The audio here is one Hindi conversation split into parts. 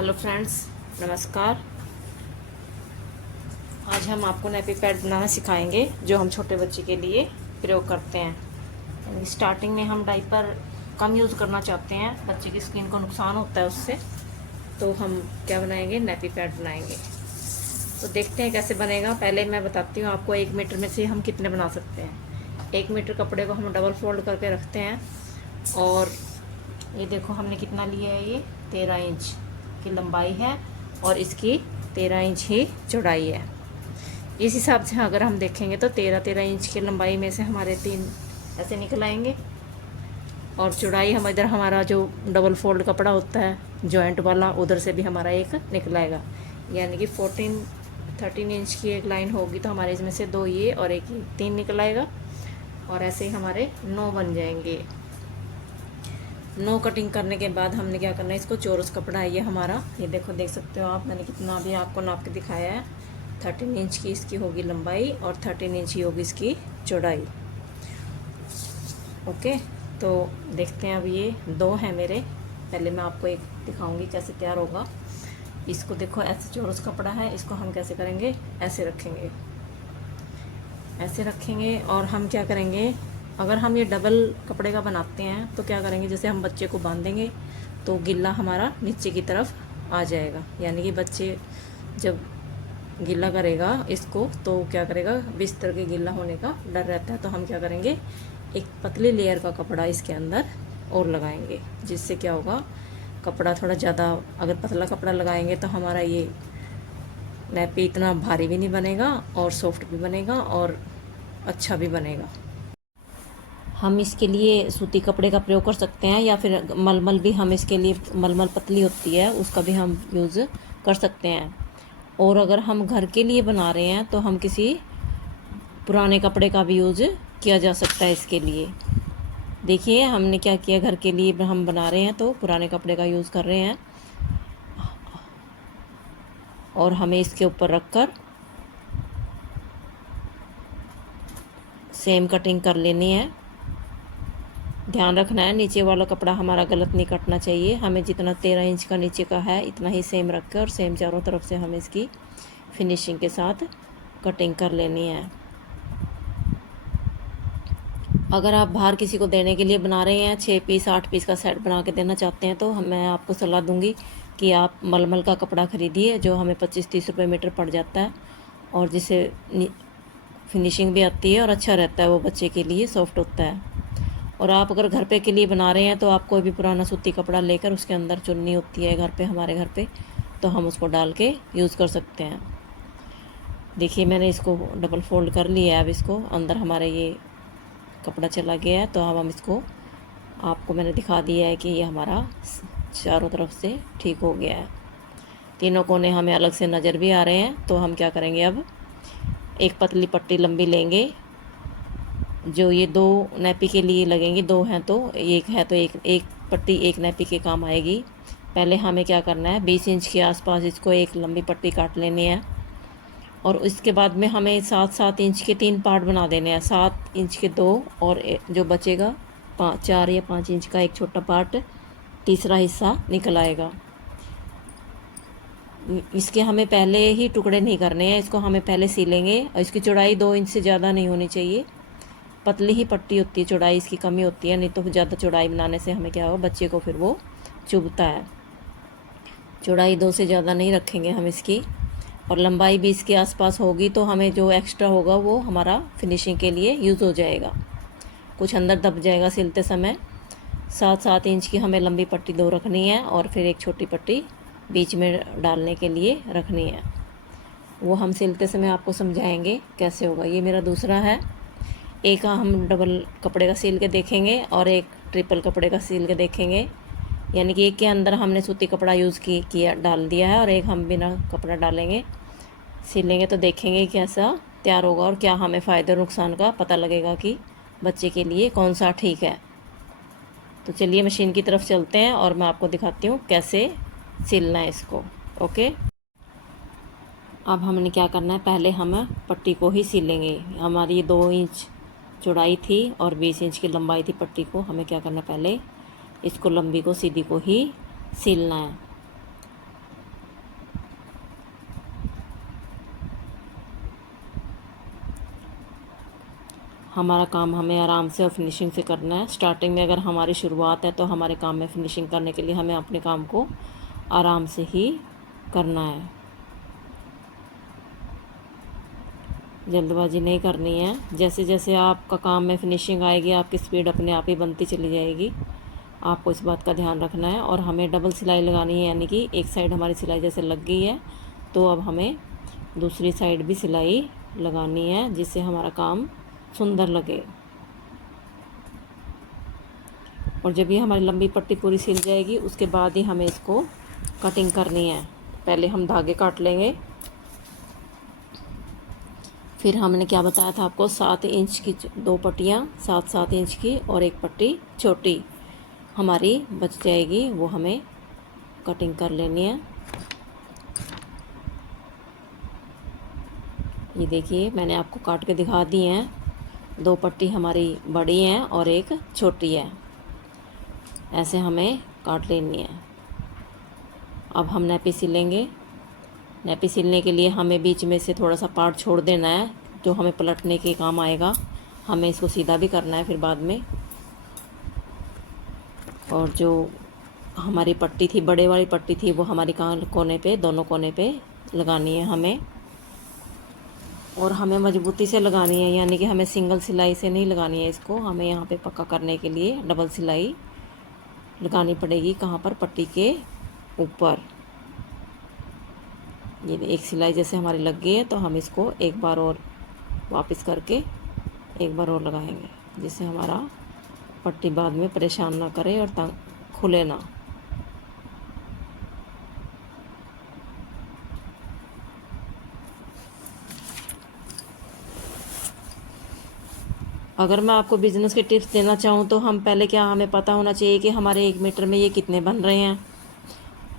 हेलो फ्रेंड्स, नमस्कार। आज हम आपको नैपी पैड बनाना सिखाएंगे जो हम छोटे बच्चे के लिए प्रयोग करते हैं। यानी स्टार्टिंग में हम डाइपर कम यूज़ करना चाहते हैं, बच्चे की स्किन को नुकसान होता है उससे, तो हम क्या बनाएंगे, नैपी पैड बनाएंगे। तो देखते हैं कैसे बनेगा। पहले मैं बताती हूँ आपको 1 मीटर में से हम कितने बना सकते हैं। 1 मीटर कपड़े को हम डबल फोल्ड करके रखते हैं और ये देखो हमने कितना लिया है, ये 13 इंच की लंबाई है और इसकी 13 इंच ही चौड़ाई है। इस हिसाब से अगर हम देखेंगे तो 13 इंच की लंबाई में से हमारे 3 ऐसे निकल आएंगे और चौड़ाई हम इधर हमारा जो डबल फोल्ड कपड़ा होता है जॉइंट वाला, उधर से भी हमारा एक निकल आएगा। यानी कि 13 इंच की एक लाइन होगी तो हमारे इसमें से 2 ये और एक 3 निकल आएगा और ऐसे ही हमारे 9 बन जाएंगे। 9 कटिंग करने के बाद हमने क्या करना है, इसको चौरस कपड़ा है ये हमारा, ये देखो देख सकते हो आप, मैंने कितना भी आपको नाप के दिखाया है। 13 इंच की इसकी होगी लंबाई और 13 इंच की होगी इसकी चौड़ाई। ओके, तो देखते हैं। अब ये 2 हैं मेरे, पहले मैं आपको एक दिखाऊंगी कैसे तैयार होगा। इसको देखो, ऐसे चौरस कपड़ा है, इसको हम कैसे करेंगे, ऐसे रखेंगे, ऐसे रखेंगे और हम क्या करेंगे, अगर हम ये डबल कपड़े का बनाते हैं तो क्या करेंगे, जैसे हम बच्चे को बांधेंगे तो गिल्ला हमारा नीचे की तरफ आ जाएगा। यानी कि बच्चे जब गिल्ला करेगा इसको तो क्या करेगा, बिस्तर के गिल्ला होने का डर रहता है, तो हम क्या करेंगे, एक पतली लेयर का कपड़ा इसके अंदर और लगाएंगे, जिससे क्या होगा, कपड़ा थोड़ा ज़्यादा, अगर पतला कपड़ा लगाएंगे तो हमारा ये नैपी इतना भारी भी नहीं बनेगा और सॉफ्ट भी बनेगा और अच्छा भी बनेगा। हम इसके लिए सूती कपड़े का प्रयोग कर सकते हैं या फिर मलमल भी, हम इसके लिए मलमल पतली होती है उसका भी हम यूज़ कर सकते हैं। और अगर हम घर के लिए बना रहे हैं तो हम किसी पुराने कपड़े का भी यूज़ किया जा सकता है इसके लिए। देखिए हमने क्या किया, घर के लिए हम बना रहे हैं तो पुराने कपड़े का यूज़ कर रहे हैं और हमें इसके ऊपर रखकर सेम कटिंग कर लेनी है। ध्यान रखना है नीचे वाला कपड़ा हमारा गलत नहीं कटना चाहिए। हमें जितना 13 इंच का नीचे का है इतना ही सेम रख कर और सेम चारों तरफ से हमें इसकी फिनिशिंग के साथ कटिंग कर लेनी है। अगर आप बाहर किसी को देने के लिए बना रहे हैं, 6 पीस 8 पीस का सेट बना के देना चाहते हैं, तो मैं आपको सलाह दूंगी कि आप मलमल का कपड़ा ख़रीदिए जो हमें 25-30 रुपये मीटर पड़ जाता है और जिसे फिनिशिंग भी आती है और अच्छा रहता है, वो बच्चे के लिए सॉफ्ट होता है। और आप अगर घर पे के लिए बना रहे हैं तो आप कोई भी पुराना सूती कपड़ा लेकर, उसके अंदर चुन्नी होती है घर पे, हमारे घर पे, तो हम उसको डाल के यूज़ कर सकते हैं। देखिए मैंने इसको डबल फोल्ड कर लिया है, अब इसको अंदर हमारे ये कपड़ा चला गया है, तो अब हम इसको, आपको मैंने दिखा दिया है कि ये हमारा चारों तरफ से ठीक हो गया है। तीनों कोने हमें अलग से नज़र भी आ रहे हैं, तो हम क्या करेंगे, अब एक पतली पट्टी लंबी लेंगे, जो ये 2 नैपी के लिए लगेंगी, 2 हैं तो एक है तो एक पट्टी एक नैपी के काम आएगी। पहले हमें क्या करना है, 20 इंच के आसपास इसको एक लंबी पट्टी काट लेनी है और इसके बाद में हमें 7-7 इंच के 3 पार्ट बना देने हैं। 7 इंच के 2 और जो बचेगा 4 या 5 इंच का एक छोटा पार्ट, तीसरा हिस्सा निकल आएगा। इसके हमें पहले ही टुकड़े नहीं करने हैं, इसको हमें पहले सीलेंगे और इसकी चौड़ाई 2 इंच से ज़्यादा नहीं होनी चाहिए। पतली ही पट्टी होती है, चौड़ाई इसकी कमी होती है, नहीं तो ज़्यादा चौड़ाई बनाने से हमें क्या होगा, बच्चे को फिर वो चुभता है। चौड़ाई 2 से ज़्यादा नहीं रखेंगे हम इसकी, और लंबाई भी इसके आसपास होगी, तो हमें जो एक्स्ट्रा होगा वो हमारा फिनिशिंग के लिए यूज़ हो जाएगा, कुछ अंदर दब जाएगा सिलते समय। 7-7 इंच की हमें लंबी पट्टी 2 रखनी है और फिर एक छोटी पट्टी बीच में डालने के लिए रखनी है। वो हम सिलते समय आपको समझाएंगे कैसे होगा। ये मेरा दूसरा है, एक हम डबल कपड़े का सील के देखेंगे और एक ट्रिपल कपड़े का सील के देखेंगे। यानी कि एक के अंदर हमने सूती कपड़ा यूज़ किया डाल दिया है और एक हम बिना कपड़ा डालेंगे, सीलेंगे, तो देखेंगे कैसा तैयार होगा और क्या हमें फ़ायदे और नुकसान का पता लगेगा कि बच्चे के लिए कौन सा ठीक है। तो चलिए मशीन की तरफ चलते हैं और मैं आपको दिखाती हूँ कैसे सिलना है इसको। ओके, अब हमने क्या करना है, पहले हम पट्टी को ही सिलेंगे। हमारी 2 इंच चौड़ाई थी और 20 इंच की लंबाई थी पट्टी को, हमें क्या करना है, पहले इसको लंबी को सीधी को ही सिलना है। हमारा काम हमें आराम से और फिनिशिंग से करना है। स्टार्टिंग में अगर हमारी शुरुआत है तो हमारे काम में फिनिशिंग करने के लिए हमें अपने काम को आराम से ही करना है, जल्दबाजी नहीं करनी है। जैसे जैसे आपका काम में फिनिशिंग आएगी आपकी स्पीड अपने आप ही बनती चली जाएगी। आपको इस बात का ध्यान रखना है। और हमें डबल सिलाई लगानी है, यानी कि एक साइड हमारी सिलाई जैसे लग गई है तो अब हमें दूसरी साइड भी सिलाई लगानी है, जिससे हमारा काम सुंदर लगे। और जब ये हमारी लंबी पट्टी पूरी सिल जाएगी उसके बाद ही हमें इसको कटिंग करनी है। पहले हम धागे काट लेंगे। फिर हमने क्या बताया था आपको, 7 इंच की 2 पट्टियाँ, 7-7 इंच की, और एक पट्टी छोटी हमारी बच जाएगी, वो हमें कटिंग कर लेनी है। ये देखिए मैंने आपको काट के दिखा दी हैं। 2 पट्टी हमारी बड़ी हैं और एक छोटी है, ऐसे हमें काट लेनी है। अब हम नैपी सिलेंगे। नैपी सिलने के लिए हमें बीच में से थोड़ा सा पार्ट छोड़ देना है, जो हमें पलटने के काम आएगा। हमें इसको सीधा भी करना है फिर बाद में। और जो हमारी पट्टी थी, बड़े वाली पट्टी थी, वो हमारी कोने पे, दोनों कोने पे लगानी है हमें। और हमें मजबूती से लगानी है, यानी कि हमें सिंगल सिलाई से नहीं लगानी है इसको। हमें यहाँ पे पक्का करने के लिए डबल सिलाई लगानी पड़ेगी। कहाँ पर? पट्टी के ऊपर। ये एक सिलाई जैसे हमारी लग गई है तो हम इसको एक बार और वापस करके एक बार और लगाएंगे, जिससे हमारा पट्टी बाद में परेशान ना करे और खुले ना। अगर मैं आपको बिज़नेस के टिप्स देना चाहूँ तो हम पहले क्या, हमें पता होना चाहिए कि हमारे 1 मीटर में ये कितने बन रहे हैं।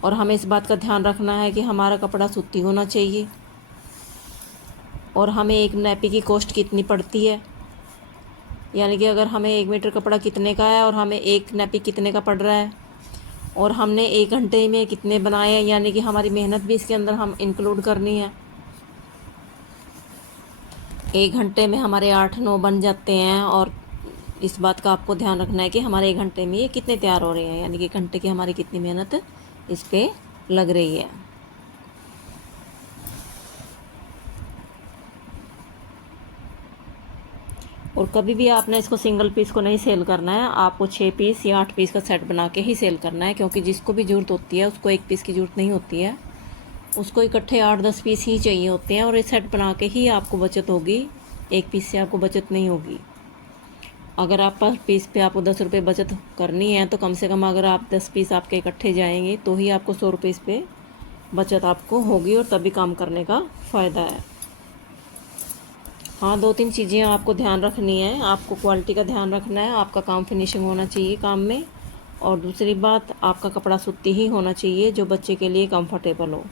और हमें इस बात का ध्यान रखना है कि हमारा कपड़ा सूती होना चाहिए। और हमें एक नैपी की कॉस्ट कितनी पड़ती है, यानी कि अगर हमें 1 मीटर कपड़ा कितने का है और हमें एक नैपी कितने का पड़ रहा है, और हमने 1 घंटे में कितने बनाए हैं, यानी कि हमारी मेहनत भी इसके अंदर हम इंक्लूड करनी है। 1 घंटे में हमारे 8-9 बन जाते हैं। और इस बात का आपको ध्यान रखना है कि हमारे 1 घंटे में ये कितने तैयार हो रहे हैं, यानी कि 1 घंटे की हमारी कितनी मेहनत इस पर लग रही है। और कभी भी आपने इसको सिंगल पीस को नहीं सेल करना है, आपको 6 पीस या 8 पीस का सेट बना के ही सेल करना है। क्योंकि जिसको भी ज़रूरत होती है उसको 1 पीस की ज़रूरत नहीं होती है, उसको इकट्ठे 8-10 पीस ही चाहिए होते हैं। और ये सेट बना के ही आपको बचत होगी, 1 पीस से आपको बचत नहीं होगी। अगर आप पर पीस पे आपको 10 रुपये बचत करनी है तो कम से कम अगर आप 10 पीस आपके इकट्ठे जाएंगे तो ही आपको 100 रुपये पे बचत आपको होगी, और तभी काम करने का फ़ायदा है। हाँ, 2-3 चीज़ें आपको ध्यान रखनी है। आपको क्वालिटी का ध्यान रखना है, आपका काम फिनिशिंग होना चाहिए काम में। और दूसरी बात, आपका कपड़ा सूती ही होना चाहिए जो बच्चे के लिए कंफर्टेबल हो।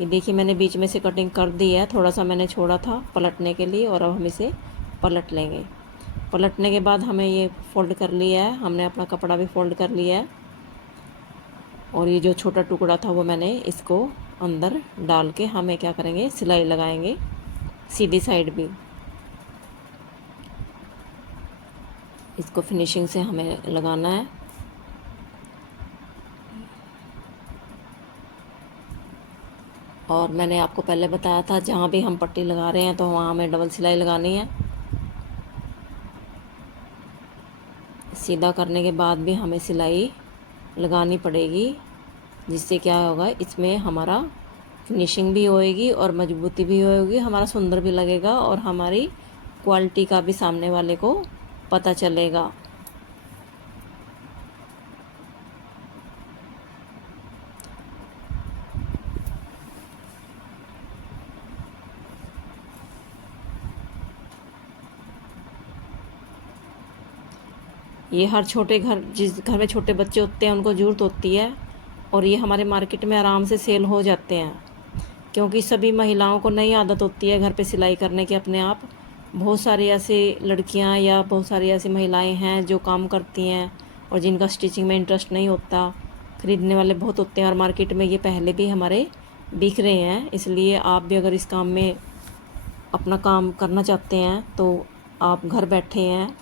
ये देखिए मैंने बीच में से कटिंग कर दी है, थोड़ा सा मैंने छोड़ा था पलटने के लिए, और अब हम इसे पलट लेंगे। पलटने के बाद हमें ये फ़ोल्ड कर लिया है, हमने अपना कपड़ा भी फ़ोल्ड कर लिया है। और ये जो छोटा टुकड़ा था वो मैंने इसको अंदर डाल के हमें क्या करेंगे, सिलाई लगाएंगे सीधी साइड भी। इसको फिनिशिंग से हमें लगाना है। और मैंने आपको पहले बताया था जहाँ भी हम पट्टी लगा रहे हैं तो वहाँ हमें डबल सिलाई लगानी है। सीधा करने के बाद भी हमें सिलाई लगानी पड़ेगी, जिससे क्या होगा, इसमें हमारा फिनिशिंग भी होएगी और मजबूती भी होएगी, हमारा सुंदर भी लगेगा और हमारी क्वालिटी का भी सामने वाले को पता चलेगा। ये हर छोटे घर, जिस घर में छोटे बच्चे होते हैं उनको ज़रूरत होती है। और ये हमारे मार्केट में आराम से सेल हो जाते हैं, क्योंकि सभी महिलाओं को नई आदत होती है घर पे सिलाई करने की अपने आप। बहुत सारी ऐसी लड़कियां या बहुत सारी ऐसी महिलाएं हैं जो काम करती हैं और जिनका स्टिचिंग में इंटरेस्ट नहीं होता। ख़रीदने वाले बहुत होते हैं और मार्केट में ये पहले भी हमारे बिक रहे हैं। इसलिए आप भी अगर इस काम में अपना काम करना चाहते हैं तो आप घर बैठे हैं,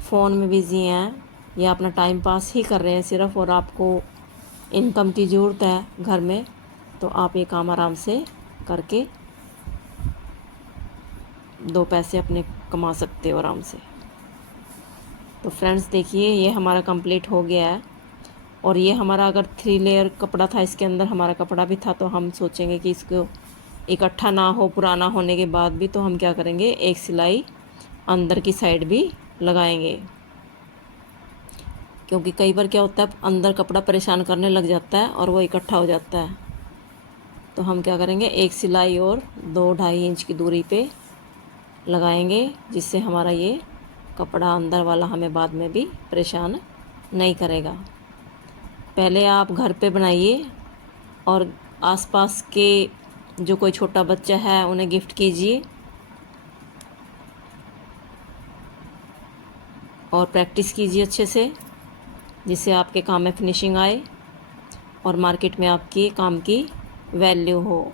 फ़ोन में बिज़ी हैं या अपना टाइम पास ही कर रहे हैं सिर्फ, और आपको इनकम की ज़रूरत है घर में, तो आप ये काम आराम से करके 2 पैसे अपने कमा सकते हो आराम से। तो फ्रेंड्स देखिए, ये हमारा कंप्लीट हो गया है। और ये हमारा अगर 3 लेयर कपड़ा था, इसके अंदर हमारा कपड़ा भी था, तो हम सोचेंगे कि इसको इकट्ठा ना हो, पुराना होने के बाद भी, तो हम क्या करेंगे, एक सिलाई अंदर की साइड भी लगाएंगे। क्योंकि कई बार क्या होता है, अंदर कपड़ा परेशान करने लग जाता है और वो इकट्ठा हो जाता है। तो हम क्या करेंगे, एक सिलाई और 2-2.5 इंच की दूरी पे लगाएंगे, जिससे हमारा ये कपड़ा अंदर वाला हमें बाद में भी परेशान नहीं करेगा। पहले आप घर पे बनाइए और आसपास के जो कोई छोटा बच्चा है उन्हें गिफ्ट कीजिए और प्रैक्टिस कीजिए अच्छे से, जिससे आपके काम में फिनिशिंग आए और मार्केट में आपकी काम की वैल्यू हो।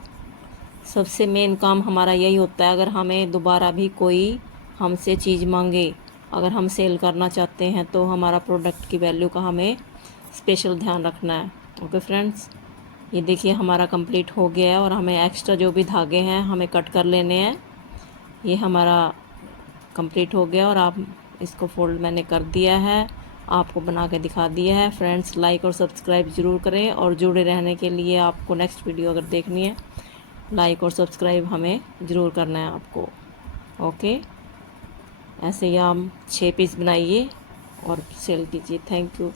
सबसे मेन काम हमारा यही होता है, अगर हमें दोबारा भी कोई हमसे चीज़ मांगे, अगर हम सेल करना चाहते हैं, तो हमारा प्रोडक्ट की वैल्यू का हमें स्पेशल ध्यान रखना है। ओके फ्रेंड्स, ये देखिए हमारा कंप्लीट हो गया है और हमें एक्स्ट्रा जो भी धागे हैं हमें कट कर लेने हैं। ये हमारा कंप्लीट हो गया और आप इसको फोल्ड मैंने कर दिया है, आपको बना के दिखा दिया है। फ्रेंड्स, लाइक और सब्सक्राइब ज़रूर करें, और जुड़े रहने के लिए आपको नेक्स्ट वीडियो अगर देखनी है, लाइक और सब्सक्राइब हमें ज़रूर करना है आपको। ओके, ऐसे ही आप 6 पीस बनाइए और सेल कीजिए। Thank you.